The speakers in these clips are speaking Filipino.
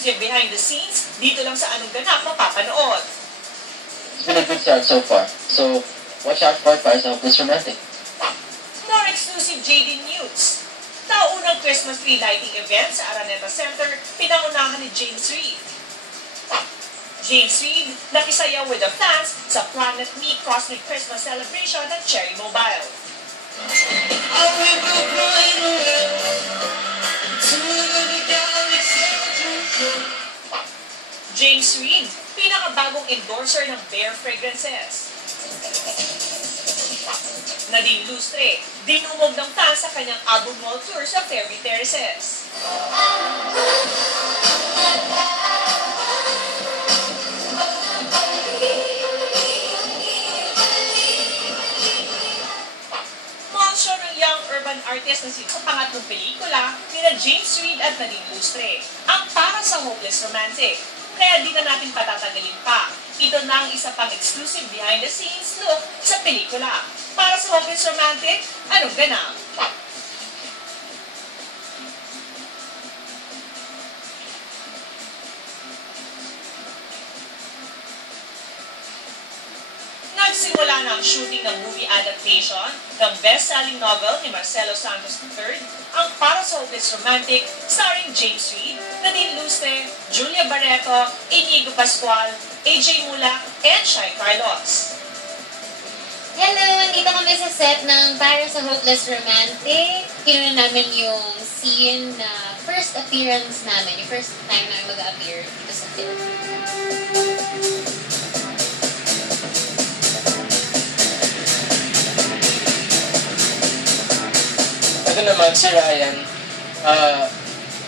exclusive behind the scenes dito lang sa Anong Ganap mapapanood. It's been a good start so far. So watch out for Paris Hope This Romantic. More exclusive JD News. Taunang Christmas tree lighting event sa Araneta Center, pinangunahan ni James Reid. James Reid nakisayaw with the fans sa Planet Me Cosmic Christmas celebration at Cherry Mobile. Pinakabagong endorser ng Bear Fragrances. Nadine Lustre, dinumog ng fans sa kanyang album wall tour sa Fairy Terraces. Ng young urban artist na si sa pangatlong pelikula ni na James Reid at Nadine Lustre, ang para sa Hopeless Romantic. Kaya di na natin patatagalin pa. Ito na ang isa pang exclusive behind the scenes look sa pelikula. Para sa Hopeless Romantic, anong ganap? Nagsimula na ang shooting ng movie adaptation ng best-selling novel ni Marcelo Santos III, ang Para sa Hopeless Romantic, starring James Reid, Nadine Lustre, Julia Barreto, Inigo Pascual, AJ Mula, and Shai Carlos. Hello! Nandito kami sa set ng Para sa Hopeless Romantic. Kinuha namin yung scene na first appearance namin, yung first time na mag-appear dito sa film. Ito naman, si Ryan, uh,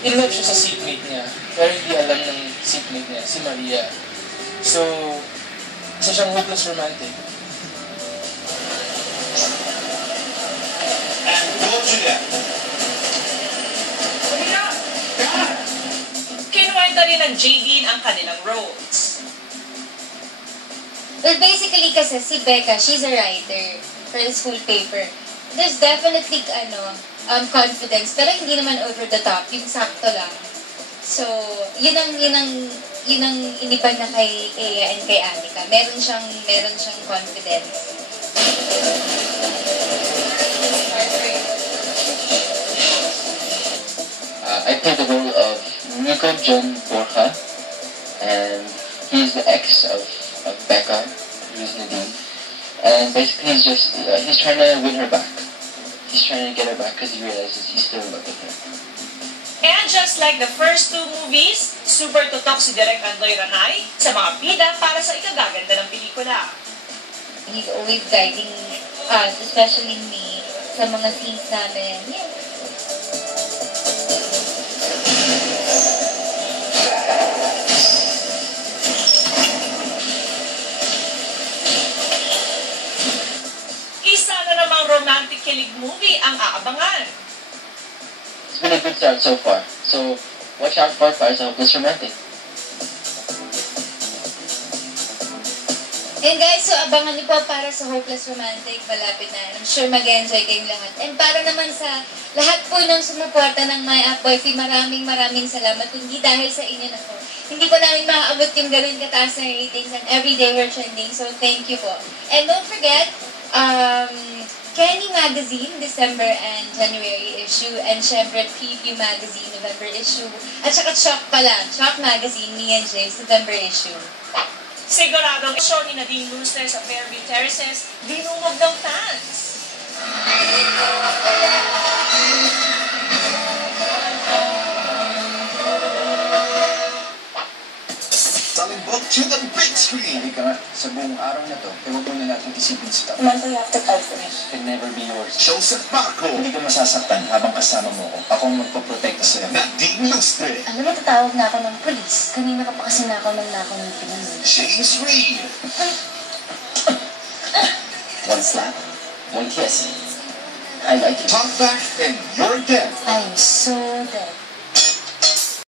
in love siya sa seatmate niya, pero hindi alam ng seatmate niya, si Maria. So, isa siyang hopeless romantic. And go Julia. Kinuwenta rin ng JD ang kanilang roles. Well, basically kasi si Becca, she's a writer for the school paper. There's definitely, ano, um, confidence, pero hindi naman over the top, yung sakto lang. So, yun ang, yun ang, yun ang iniba na kay Ea and kay Anika. Meron siyang, meron siyang confidence. Uh, I played the role of Nico John Borja, and he's the ex of, of Becca, who's Nadine. And basically, he's just uh, he's trying to win her back. He's trying to get her back because he realizes he's still in love with her. And just like the first two movies, super tutok si Direk Andoy Ranay sa mga bida para sa ikagaganda ng pelikula. He's always guiding us, especially me, sa mga scenes namin. Yeah. Movie ang aabangan. It's been a good start so far. So watch out for I Hope This Romantic. And guys, so abangan niyo po para sa Hopeless Romantic, malapit na. I'm sure mag-enjoy kayong lahat. And para naman sa lahat po ng sumuporta ng My App Boyfie, maraming maraming salamat. Kundi dahil sa inyo na po. Hindi po namin maaabot yung ganun kataas na ratings and everyday we're trending. So thank you po. And don't forget, um, Kenny Magazine, December and January issue. And syempre, Preview Magazine, November issue. At saka Shock pala, Shock Magazine, me and James, November issue. Siguradong show ni Nadine Lustre sa Fairview Terraces, dinumog ng fans. The big screen. Hindi ka nga, sa buong araw na to, eh huwag mo na natin isipin si Tao. Monthly you have to fight for me. Can never be yours. Joseph Marco. Hindi ka masasaktan habang kasama mo ko. Ako ang magpaprotekta sa'yo. Nadine Lustre. Alam mo, tatawag na ako ng polis. Kanina ka pa kasi nakaw ng nakaw ng Pinoy. James Reid. One slap, one kiss. I like it. Talk back and you're dead. I'm so dead.